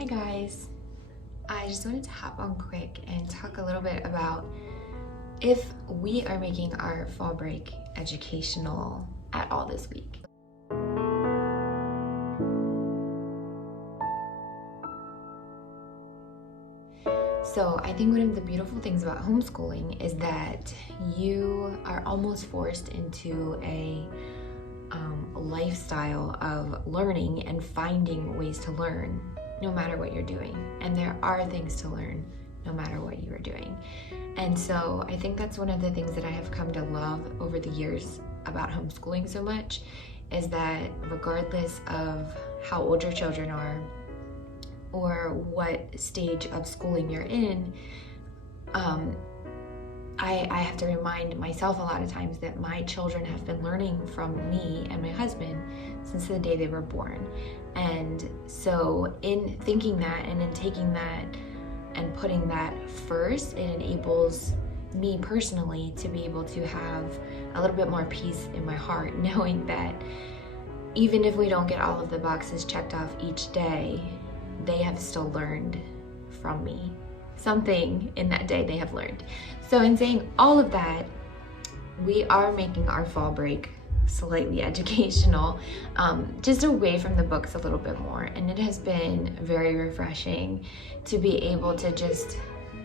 Hi guys, I just wanted to hop on quick and talk a little bit about if we are making our fall break educational at all this week. So I think one of the beautiful things about homeschooling is that you are almost forced into a lifestyle of learning and finding ways to learn no matter what you're doing. And there are things to learn no matter what you are doing. And so I think that's one of the things that I have come to love over the years about homeschooling so much, is that regardless of how old your children are or what stage of schooling you're in, I have to remind myself a lot of times that my children have been learning from me and my husband since the day they were born. And so in thinking that and in taking that and putting that first, it enables me personally to be able to have a little bit more peace in my heart, knowing that even if we don't get all of the boxes checked off each day, they have still learned from me. Something in that day they have learned. So in saying all of that, we are making our fall break slightly educational, just away from the books a little bit more. And it has been very refreshing to be able to just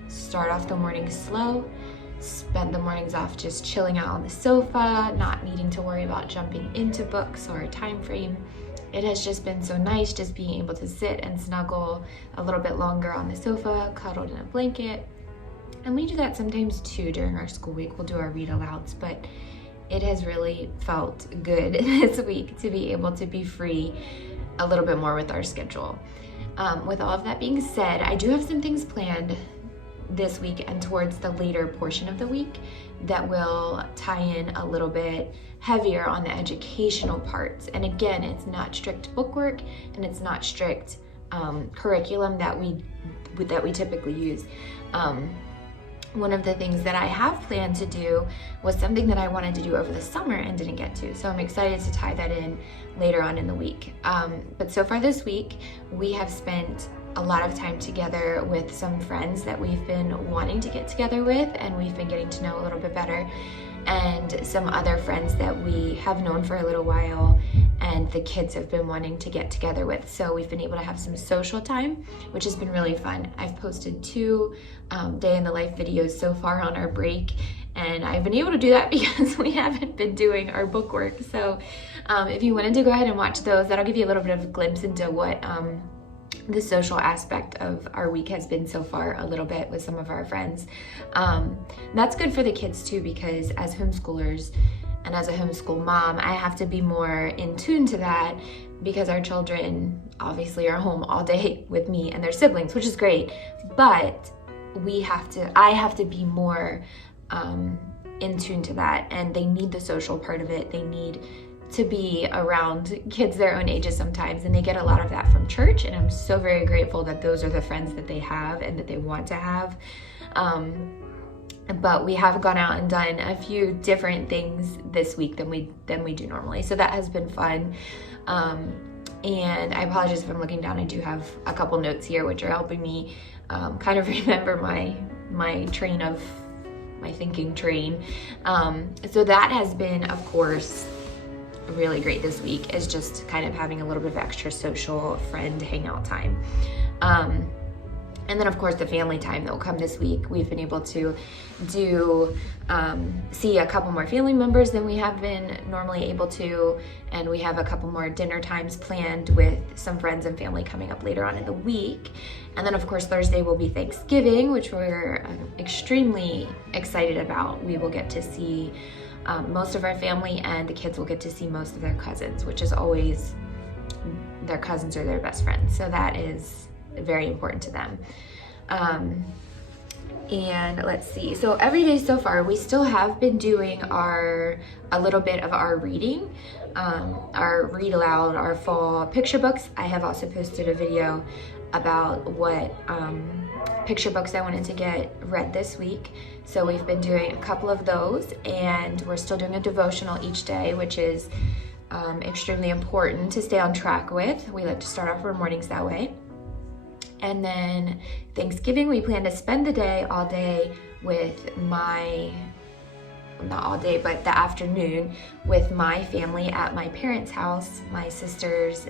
start off the morning slow, spend the mornings off just chilling out on the sofa, not needing to worry about jumping into books or a time frame. It has just been so nice just being able to sit and snuggle a little bit longer on the sofa, cuddled in a blanket. And we do that sometimes too during our school week. We'll do our read alouds, but it has really felt good this week to be able to be free a little bit more with our schedule. With all of that being said, I do have some things planned this week and towards the later portion of the week that will tie in a little bit heavier on the educational parts. And again, it's not strict bookwork and it's not strict curriculum that we typically use. One of the things that I have planned to do was something that I wanted to do over the summer and didn't get to. So I'm excited to tie that in later on in the week. But so far this week, we have spent a lot of time together with some friends that we've been wanting to get together with, and we've been getting to know a little bit better, and some other friends that we have known for a little while and the kids have been wanting to get together with. So we've been able to have some social time, which has been really fun. I've posted 2 day in the life videos so far on our break, and I've been able to do that because we haven't been doing our book work. So if you wanted to go ahead and watch those, that'll give you a little bit of a glimpse into what the social aspect of our week has been so far, a little bit with some of our friends. That's good for the kids too, because as homeschoolers and as a homeschool mom, I have to be more in tune to that, because our children obviously are home all day with me and their siblings, which is great, but I have to be more in tune to that, and they need the social part of it. They need to be around kids their own ages sometimes, and they get a lot of that from church, and I'm so very grateful that those are the friends that they have and that they want to have. But we have gone out and done a few different things this week than we do normally, so that has been fun. And I apologize if I'm looking down. I do have a couple notes here which are helping me kind of remember my thinking train. So that has been, of course, really great this week, is just kind of having a little bit of extra social friend hangout time. And then of course the family time that will come this week. We've been able to see a couple more family members than we have been normally able to, and we have a couple more dinner times planned with some friends and family coming up later on in the week. And then of course Thursday will be Thanksgiving, which we're extremely excited about. We will get to see most of our family, and the kids will get to see most of their cousins, which is always, their cousins are their best friends. So that is very important to them. And let's see, so every day so far, we still have been doing a little bit of our reading, our read aloud, our fall picture books. I have also posted a video about what picture books I wanted to get read this week. So we've been doing a couple of those, and we're still doing a devotional each day, which is extremely important to stay on track with. We like to start off our mornings that way. And then Thanksgiving, we plan to spend the day, all day with not all day, but the afternoon with my family at my parents' house. My sisters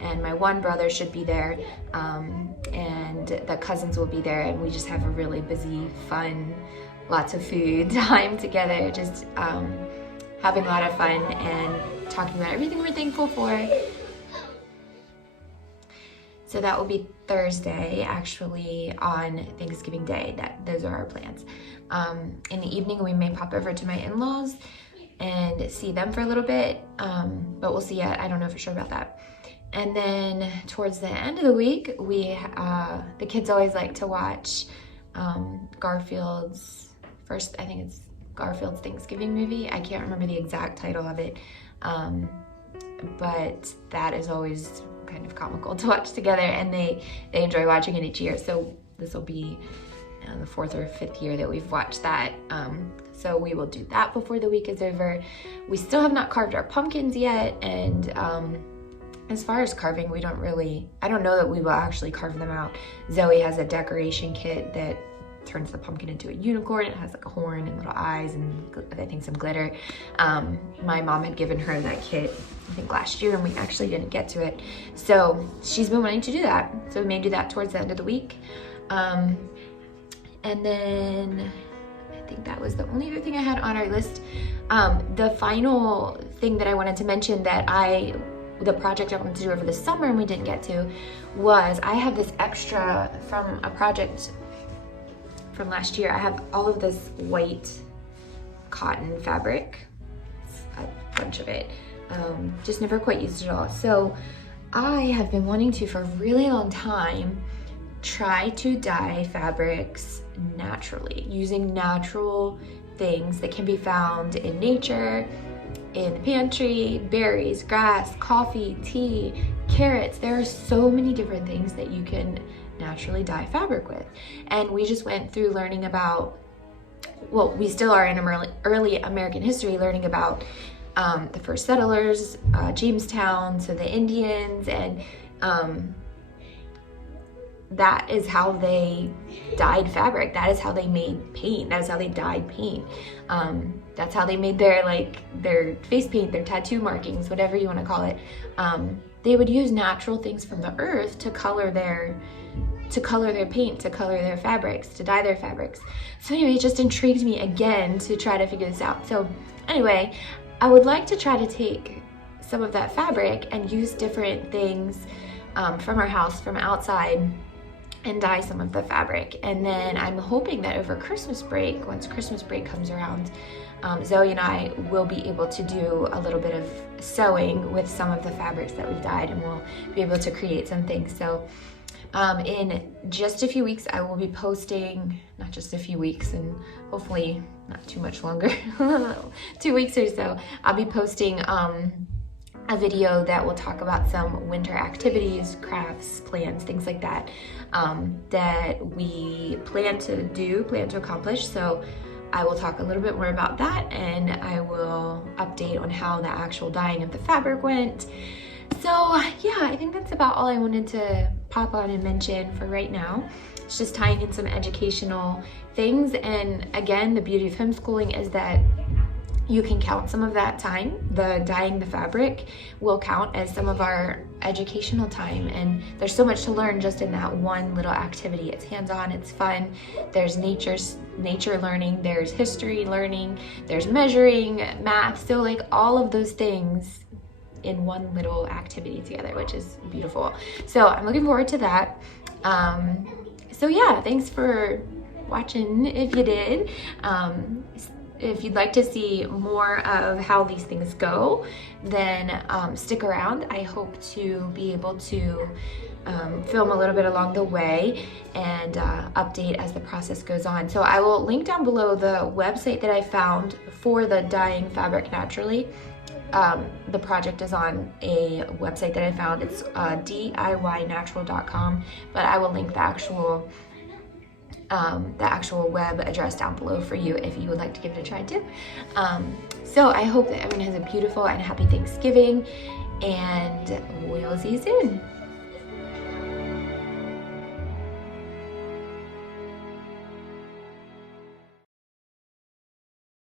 and my one brother should be there, and the cousins will be there, and we just have a really busy, fun, lots of food time together, just having a lot of fun and talking about everything we're thankful for. So that will be Thursday, actually, on Thanksgiving Day. Those are our plans. In the evening, we may pop over to my in-laws and see them for a little bit, but we'll see yet. I don't know for sure about that. And then towards the end of the week, the kids always like to watch Garfield's first, I think it's Garfield's Thanksgiving movie. I can't remember the exact title of it, but that is always kind of comical to watch together, and they enjoy watching it each year. So this will be the 4th or 5th year that we've watched that. So we will do that before the week is over. We still have not carved our pumpkins yet, and as far as carving, I don't know that we will actually carve them out. Zoe has a decoration kit that turns the pumpkin into a unicorn. It has like a horn and little eyes and I think some glitter. My mom had given her that kit, I think last year, and we actually didn't get to it. So she's been wanting to do that. So we may do that towards the end of the week. And then I think that was the only other thing I had on our list. The final thing that I wanted to mention the project I wanted to do over the summer and we didn't get to was I have this extra from a project from last year. I have all of this white cotton fabric, a bunch of it, just never quite used it all. So I have been wanting to, for a really long time, try to dye fabrics naturally, using natural things that can be found in nature, in the pantry, berries, grass, coffee, tea, carrots. There are so many different things that you can naturally dye fabric with. And we just went through learning about, well, we still are in early American history, learning about the first settlers, Jamestown, so the Indians, and that is how they dyed fabric. That is how they made paint. That is how they dyed paint. That's how they made their face paint, their tattoo markings, whatever you want to call it. They would use natural things from the earth to color their paint, to color their fabrics, to dye their fabrics. So anyway, it just intrigued me again to try to figure this out. So anyway, I would like to try to take some of that fabric and use different things from our house, from outside, and dye some of the fabric. And then I'm hoping that over Christmas break, once Christmas break comes around, Zoe and I will be able to do a little bit of sewing with some of the fabrics that we've dyed, and we'll be able to create some things. So in just a few weeks, I will be posting, not just a few weeks, and hopefully not too much longer, 2 weeks or so, I'll be posting a video that will talk about some winter activities, crafts, plans, things like that, that we plan to accomplish. So I will talk a little bit more about that, and I will update on how the actual dyeing of the fabric went. So yeah, I think that's about all I wanted to pop on and mention for right now. It's just tying in some educational things. And again, the beauty of homeschooling is that you can count some of that time. The dyeing the fabric will count as some of our educational time, and there's so much to learn just in that one little activity. It's hands-on, it's fun, there's nature learning, there's history learning, there's measuring, math, so like all of those things in one little activity together, which is beautiful. So I'm looking forward to that. So yeah, thanks for watching if you did. If you'd like to see more of how these things go, then stick around. I hope to be able to film a little bit along the way and update as the process goes on. So I will link down below the website that I found for the dyeing fabric naturally. The project is on a website that I found. It's DIYnatural.com, but I will link the actual web address down below for you if you would like to give it a try too. So I hope that everyone has a beautiful and happy Thanksgiving, and we'll see you soon.